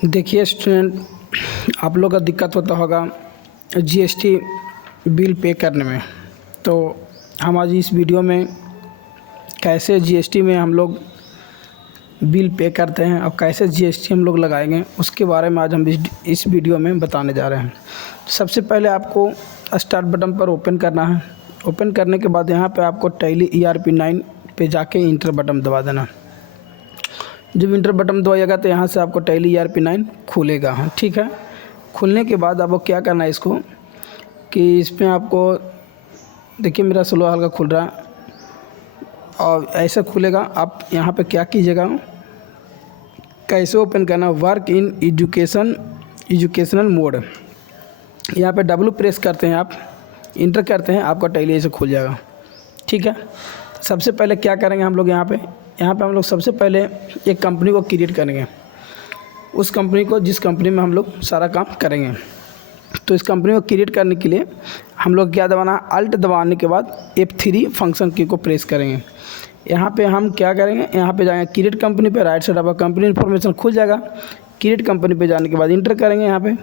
देखिए स्टूडेंट, आप लोग का दिक्कत होता होगा जीएसटी बिल पे करने में। तो हम आज इस वीडियो में कैसे जीएसटी में हम लोग बिल पे करते हैं और कैसे जीएसटी हम लोग लगाएंगे उसके बारे में आज हम इस वीडियो में बताने जा रहे हैं। सबसे पहले आपको स्टार्ट बटन पर ओपन करना है। ओपन करने के बाद यहाँ पे आपको टैली ERP9 पे जाके इंटर बटन दबा देना। जब इंटर बटन दबाइएगा तो यहाँ से आपको टैली ERP9 खुलेगा। हाँ, ठीक है। खुलने के बाद आपको क्या करना है इसको कि इसमें आपको देखिए मेरा स्लो हल्का खुल रहा है और ऐसा खुलेगा। आप यहाँ पे क्या कीजिएगा, कैसे ओपन करना, वर्क इन एजुकेशनल मोड। यहाँ पे W प्रेस करते हैं, आप इंटर करते हैं, आपका टैली ऐसे खुल जाएगा। ठीक है। सबसे पहले क्या करेंगे हम लोग, यहाँ पे हम लोग सबसे पहले एक कंपनी को क्रिएट करेंगे। उस कंपनी को जिस कंपनी में हम लोग सारा काम करेंगे, तो इस कंपनी को क्रिएट करने के लिए हम लोग क्या दबाना है, अल्ट दबाने के बाद F3 फंक्शन की को प्रेस करेंगे। यहाँ पे हम क्या करेंगे, यहाँ पे जाएंगे क्रिएट कंपनी पे, राइट साइड आपका कंपनी इन्फॉर्मेशन खुल जाएगा। क्रिएट कंपनी पे जाने के बाद इंटर करेंगे यहाँ पे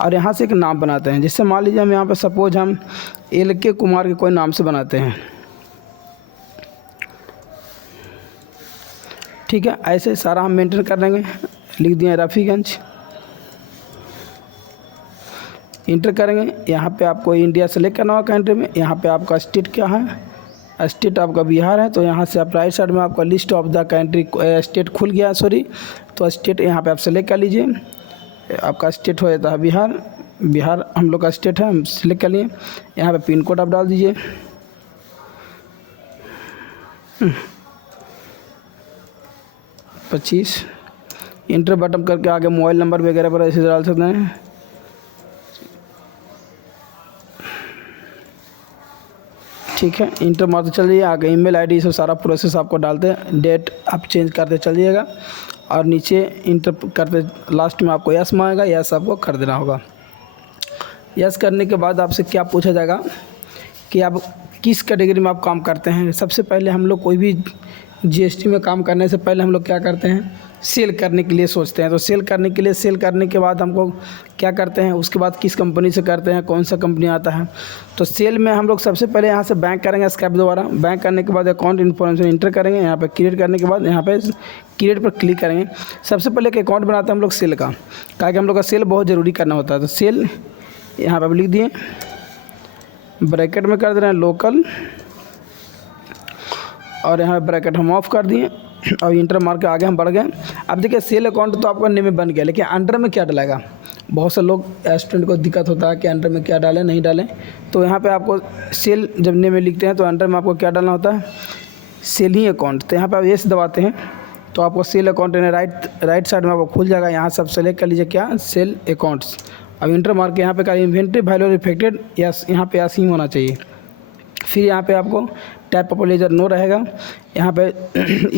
और यहाँ से एक नाम बनाते हैं। जिससे मान लीजिए हम यहाँ पे सपोज हम LK कुमार के कोई नाम से बनाते हैं। ठीक है। ऐसे सारा हम मेंटेन कर देंगे। लिख दिए रफ़ीगंज, इंटर करेंगे। यहाँ पे आपको इंडिया सेलेक्ट करना होगा कंट्री में। यहाँ पे आपका स्टेट क्या है, स्टेट आपका बिहार है। तो यहाँ से आप राइट साइड में आपका list of the country state खुल गया, सॉरी। तो स्टेट यहाँ पे आप सेलेक्ट कर लीजिए। आपका स्टेट हो जाता है बिहार हम लोग का स्टेट है, हम सेलेक्ट कर लिए। यहाँ पे पिन कोड आप डाल दीजिए 25। इंटर बटन करके आगे मोबाइल नंबर वगैरह पर ऐसे डाल सकते हैं। ठीक है। इंटर मारते चलिए, आगे ईमेल आईडी सब सारा प्रोसेस आपको डालते हैं। डेट आप चेंज करते चलिएगा और नीचे इंटर करते लास्ट में आपको यस मांगेगा, यस आपको कर देना होगा। यस करने के बाद आपसे क्या पूछा जाएगा कि आप किस कैटेगरी में आप काम करते हैं। सबसे पहले हम लोग कोई भी जीएसटी में काम करने से पहले हम लोग क्या करते हैं, सेल करने के लिए सोचते हैं। तो सेल करने के बाद हमको क्या करते हैं, उसके बाद किस कंपनी से करते हैं, कौन सा कंपनी आता है। तो सेल में हम लोग सबसे पहले यहाँ से बैंक करेंगे स्क्रैप द्वारा। बैंक करने के बाद अकाउंट इन्फॉर्मेशन इंटर करेंगे। यहाँ पे क्रिएट करने के बाद यहाँ पे क्रिएट पर क्लिक करेंगे। सबसे पहले एक अकाउंट बनाते हैं हम लोग सेल का, ताकि हम लोग का सेल बहुत ज़रूरी करना होता है। तो सेल यहाँ पर लिख दिए, ब्रैकेट में कर दे रहे हैं लोकल और यहाँ ब्रैकेट हम ऑफ कर दिए और इंटर मार के आगे हम बढ़ गए। अब देखिए सेल अकाउंट तो आपका नेम में बन गया, लेकिन अंडर में क्या डलेगा। बहुत से लोग स्टूडेंट को दिक्कत होता है कि अंडर में क्या डालें नहीं डालें। तो यहाँ पे आपको सेल जब नेम में लिखते हैं तो अंडर में आपको क्या डालना होता है, सेल ही अकाउंट। तो यहाँ पे आप येस दबाते हैं तो आपको सेल अकाउंट राइट साइड में आपको खुल जाएगा। यहाँ सब सेलेक्ट कर लीजिए क्या, सेल अकाउंट्स। अब इंटर मार के यहाँ पे का इन्वेंट्री वैल्यू रिफ्लेक्टेड, यस यहाँ पे यस ही होना चाहिए। फिर यहाँ पे आपको टाइप ऑफ लेजर नो रहेगा। यहाँ पे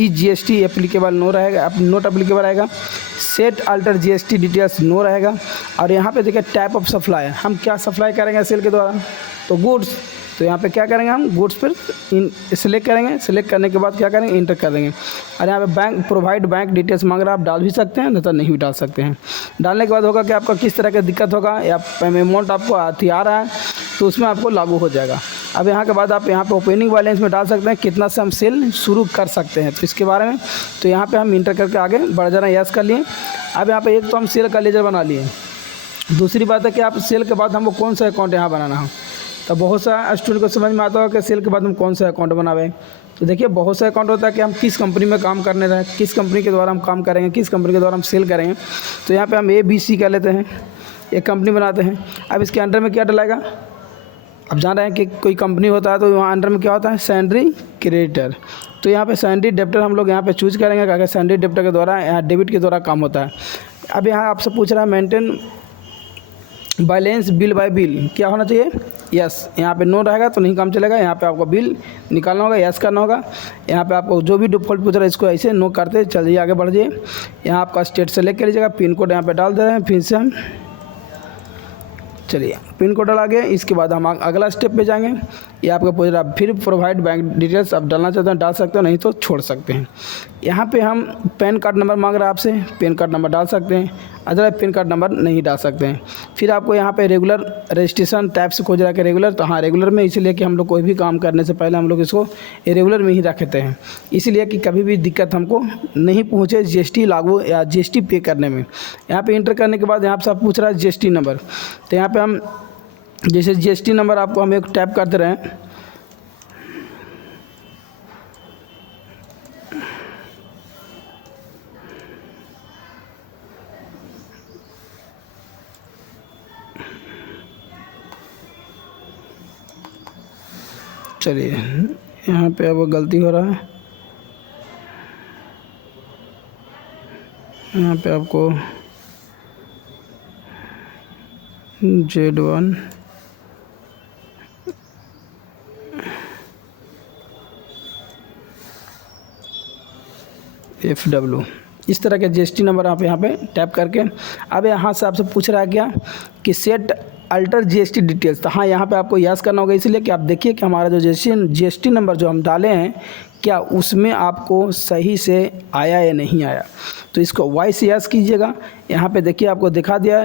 GST एप्लीकेबल नो रहेगा, नोट एप्लीकेबल रहेगा। Set alter GST details no रहेगा। और यहाँ पे देखिए टाइप ऑफ सप्लाई, हम क्या सप्लाई करेंगे सेल के द्वारा, तो गुड्स। तो यहाँ पे क्या करेंगे, हम गुड्स पर सेलेक्ट करेंगे। सेलेक्ट करने के बाद क्या करेंगे, इंटर कर देंगे। और यहाँ पे बैंक प्रोवाइड बैंक डिटेल्स मांग रहा है, आप डाल भी सकते हैं, नहीं तो नहीं भी डाल सकते हैं। डालने के बाद होगा कि आपका किस तरह की दिक्कत होगा, या अमाउंट आपको आ रहा है तो उसमें आपको लागू हो जाएगा। अब यहाँ के बाद आप यहाँ पे ओपनिंग बैलेंस में डाल सकते हैं कितना से हम सेल शुरू कर सकते हैं, तो इसके बारे में। तो यहाँ पे हम इंटर करके आगे बढ़ जाना, यस कर लिए। अब यहाँ पे एक तो हम सेल का लेजर बना लिए। दूसरी बात है कि आप सेल के बाद हमको कौन सा अकाउंट यहाँ बनाना है। तो बहुत सा स्टूडेंट को समझ में आता है कि सेल के बाद हम कौन सा अकाउंट बनावे। तो देखिए बहुत सा अकाउंट होता है कि हम किस कंपनी में काम करने रहे, किस कंपनी के द्वारा हम काम करेंगे, किस कंपनी के द्वारा हम सेल करेंगे। तो यहाँ पर हम ABC कर लेते हैं, एक कंपनी बनाते हैं। अब इसके अंडर में क्या डलाएगा, अब जान रहे हैं कि कोई कंपनी होता है तो वहाँ अंडर में क्या होता है, सैलरी क्रेडिटर। तो यहाँ पे सैलरी डेबिटर हम लोग यहाँ पे चूज करेंगे, क्योंकि सैलरी डेबिटर के द्वारा यहाँ डेबिट के द्वारा काम होता है। अब यहाँ आपसे पूछ रहा है maintain balance bill bye bill, क्या होना चाहिए, यस। यहाँ पे नो रहेगा तो नहीं काम चलेगा। यहाँ पे आपको बिल निकालना होगा, यस करना होगा। यहाँ पे आपको जो भी डिफ़ॉल्ट पूछ रहा है इसको ऐसे नो करते चलिए, आगे बढ़ जाइए। यहाँ आपका स्टेट सेलेक्ट कर लीजिएगा, पिन कोड यहाँ पर डाल दे रहे हैं फिर से हम। चलिए पिन कोड डाला गया। इसके बाद हम अगला स्टेप पे जाएंगे। ये आपका पूछ रहा फिर प्रोवाइड बैंक डिटेल्स, आप डालना चाहते हैं डाल सकते हो, नहीं तो छोड़ सकते हैं। यहाँ पे हम पैन कार्ड नंबर मांग रहा है आपसे, पैन कार्ड नंबर डाल सकते हैं, अदरवाइज पैन कार्ड नंबर नहीं डाल सकते हैं। फिर आपको यहाँ पे रेगुलर रजिस्ट्रेशन टाइप से खोज रहा है रेगुलर, तो हाँ रेगुलर में, इसलिए कि हम लोग कोई भी काम करने से पहले हम लोग इसको रेगुलर में ही रखते हैं, इसलिए कि कभी भी दिक्कत हमको नहीं पहुँचे GST लागू या GST पे करने में। यहाँ पे इंटर करने के बाद यहाँ पे सब पूछ रहा है GST नंबर, तो यहाँ पे हम जैसे GST नंबर आपको हम एक टैप करते रहें, चलिए यहाँ पे अब गलती हो रहा है, यहाँ पे आपको Z1 FW इस तरह के GST नंबर आप यहाँ पे टैप करके, अब यहाँ से आपसे पूछ रहा है क्या कि सेट अल्टर GST डिटेल्स, तो हाँ यहाँ पे आपको यस करना होगा, इसलिए कि आप देखिए कि हमारा जो GST नंबर जो हम डाले हैं क्या उसमें आपको सही से आया या नहीं आया, तो इसको वाई से यस कीजिएगा। यहाँ पे देखिए आपको दिखा दिया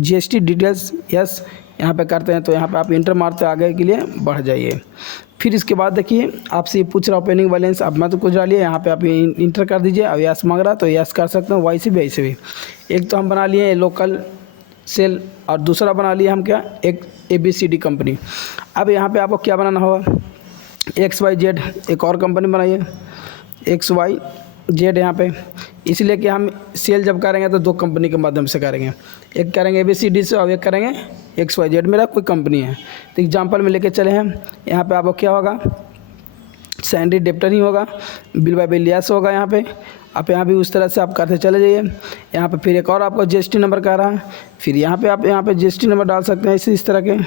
GST डिटेल्स, यस यहाँ पे करते हैं, तो यहाँ पे आप इंटर मारते आगे के लिए बढ़ जाइए। फिर इसके बाद देखिए आपसे पूछ रहा ओपनिंग बैलेंस, अब मैं तो कुछ डालिए, यहाँ पे आप इंटर कर दीजिए। अब यस मांग रहा तो यस कर सकते हैं, वाई से भी ऐसे भी। एक तो हम बना लिए लोकल सेल और दूसरा बना लिया हम क्या एक ABCD कंपनी। अब यहाँ पे आपको क्या बनाना होगा, XYZ एक और कंपनी बनाइए, XYZ यहाँ पे, इसलिए कि हम सेल जब करेंगे तो दो कंपनी के माध्यम से करेंगे, एक करेंगे ABCD से और एक करेंगे XYZ, मेरा कोई कंपनी है। तो एग्जांपल में लेके चले हैं, यहाँ पे आपको क्या होगा सैलरी डेप्टर ही होगा, बिल बाय बिल यस होगा यहाँ पे। आप यहाँ भी उस तरह से आप करते चले जाइए। यहाँ पे फिर एक और आपको GST नंबर कह रहा है, फिर यहाँ पे आप यहाँ पे GST नंबर डाल सकते हैं इस तरह के।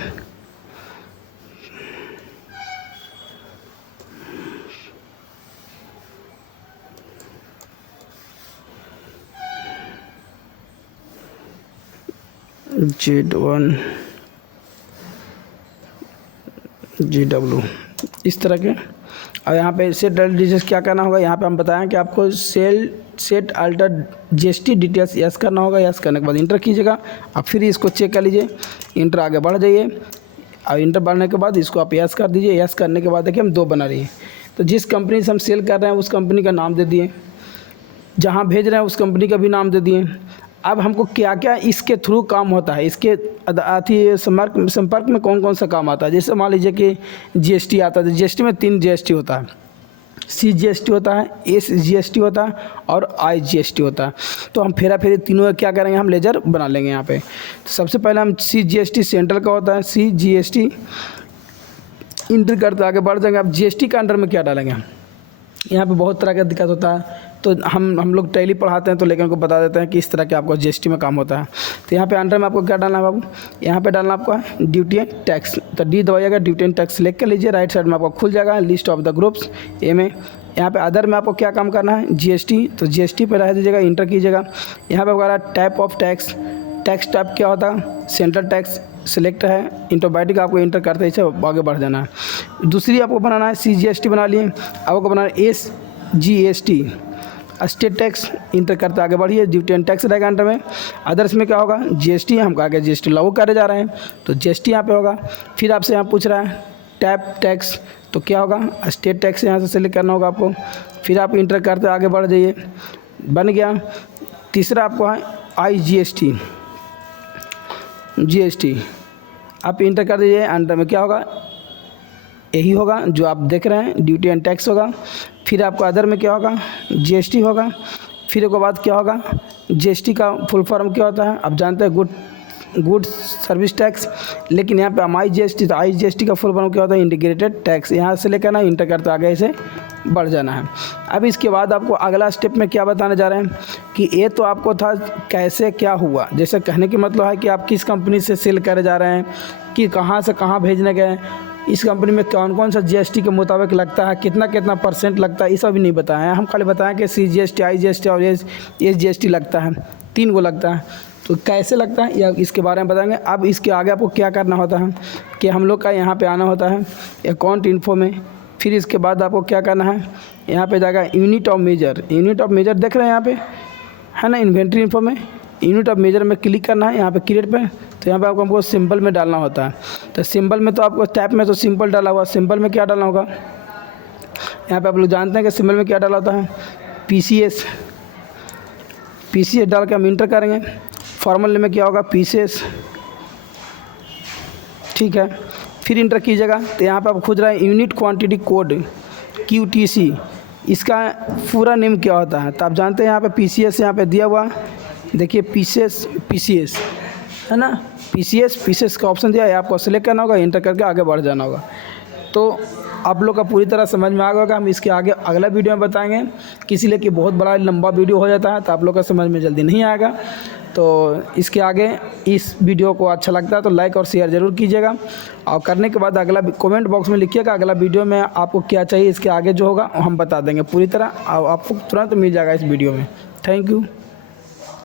Z1 GW इस तरह के। और यहाँ पे सेट डिटेल्स क्या करना होगा, यहाँ पे हम बताएं कि आपको set alter GST details yes करना होगा। यस करने के बाद इंटर कीजिएगा, अब फिर इसको चेक कर लीजिए, इंटर आगे बढ़ जाइए। और इंटर बढ़ने के बाद इसको आप यस कर दीजिए। यस करने के बाद देखिए हम दो बना रही है, तो जिस कंपनी से हम सेल कर रहे हैं उस कंपनी का नाम दे दिए, जहाँ भेज रहे हैं उस कंपनी का भी नाम दे दिए। अब हमको क्या क्या इसके थ्रू काम होता है, इसके संपर्क में कौन कौन सा काम आता है। जैसे मान लीजिए कि GST आता है, तो GST में 3 GST होता है, CGST होता है, SGST होता है और IGST होता है। तो हम फेरा फेरी तीनों क्या करेंगे, हम लेजर बना लेंगे यहाँ पे। तो सबसे पहले हम CGST सेंट्रल का होता है, CGST इंटर करते आगे बढ़ जाएंगे। अब GST का अंडर में क्या डालेंगे, यहाँ पे बहुत तरह का दिक्कत होता है, तो हम लोग टैली पढ़ाते हैं तो लेकिन उनको बता देते हैं कि इस तरह के आपको GST में काम होता है। तो यहाँ पे अंडर में आपको क्या डालना है बाबू, यहाँ पे डालना आपको है ड्यूटी एंड टैक्स, तो D दबाइएगा, ड्यूटी एंड टैक्स सेलेक्ट कर लीजिए। राइट साइड में आपको खुल जाएगा लिस्ट ऑफ द ग्रुप्स ए में। यहाँ पे अदर में आपको क्या काम करना है GST, तो GST पे रह दीजिएगा, इंटर कीजिएगा। यहाँ पे वगैरह type of tax, tax type क्या होता है, सेंट्रल टैक्स सिलेक्ट है, इंटरबाइटिक आपको इंटर करते ही आगे बढ़ जाना है। दूसरी आपको बनाना है CGST बना लिए, आपको बनाना है SGST स्टेट टैक्स, इंटर करते आगे बढ़िए। ड्यूटी एंड टैक्स रहेगा अंडर में। अदर्स में क्या होगा GST, हम आगे GST लागू करे जा रहे हैं तो GST यहाँ पे होगा। फिर आपसे यहाँ पूछ रहा है टैप टैक्स, तो क्या होगा स्टेट टैक्स यहाँ से सेलेक्ट करना होगा आपको। फिर आप इंटर करते आगे बढ़ जाइए, बन गया। तीसरा आपको है IGST GST, आप इंटर कर दीजिए। अंडर में क्या होगा यही होगा जो आप देख रहे हैं, ड्यूटी एंड टैक्स होगा। फिर आपको अदर में क्या होगा GST होगा। फिर उसके बाद क्या होगा GST का फुल फॉर्म क्या होता है, आप जानते हैं गुड सर्विस टैक्स, लेकिन यहाँ पे हम IGST, तो IGST का फुल फॉर्म क्या होता है इंटीग्रेटेड टैक्स। यहाँ से लेकर ना इंटर करते आगे ऐसे बढ़ जाना है। अब इसके बाद आपको अगला स्टेप में क्या बताने जा रहे हैं कि ये तो आपको था कैसे क्या हुआ, जैसे कहने की मतलब है कि आप किस कंपनी से सेल करे जा रहे हैं, कि कहाँ से कहाँ भेजने गए, इस कंपनी में कौन कौन सा जीएसटी के मुताबिक लगता है, कितना कितना परसेंट लगता है, ये सब भी नहीं बताया है। हम खाली बताएं कि CGST, IGST और SGST लगता है, 3 को लगता है। तो कैसे लगता है या इसके बारे में बताएंगे। अब इसके आगे आपको क्या करना होता है कि हम लोग का यहाँ पे आना होता है अकाउंट इन्फो में। फिर इसके बाद आपको क्या करना है, यहाँ पे जाएगा unit of measure. Unit of measure देख रहे हैं यहाँ पे है ना, इन्वेंट्री इन्फो में यूनिट ऑफ मेजर में क्लिक करना है, यहाँ पे क्रिएट पे। तो यहाँ पे आपको हमको सिंबल में डालना होता है। तो सिंबल में तो आपको टैप में तो सिंबल डाला हुआ, सिंबल में क्या डालना होगा, यहाँ पे आप लोग जानते हैं कि सिंबल में क्या डाला होता है, PCS डाल के हम इंटर करेंगे। फॉर्मूले में क्या होगा, PCS, ठीक है। फिर इंटर कीजिएगा तो यहाँ पे आप खोज रहा है यूनिट क्वांटिटी कोड QTC, इसका पूरा नेम क्या होता है। तो आप जानते हैं यहाँ पे PCS यहाँ पे दिया हुआ, देखिए PCS है ना, PCS का ऑप्शन दिया है, आपको सेलेक्ट करना होगा, इंटर करके आगे बढ़ जाना होगा। तो आप लोग का पूरी तरह समझ में आ गया होगा। हम इसके आगे अगला वीडियो में बताएंगे, किसी लिए कि बहुत बड़ा लंबा वीडियो हो जाता है तो आप लोग का समझ में जल्दी नहीं आएगा। तो इसके आगे इस वीडियो को अच्छा लगता है तो लाइक और शेयर ज़रूर कीजिएगा, और करने के बाद अगला कमेंट बॉक्स में लिखिएगा अगला वीडियो में आपको क्या चाहिए, इसके आगे जो होगा हम बता देंगे पूरी तरह, और आपको तुरंत मिल जाएगा इस वीडियो में। Thank you.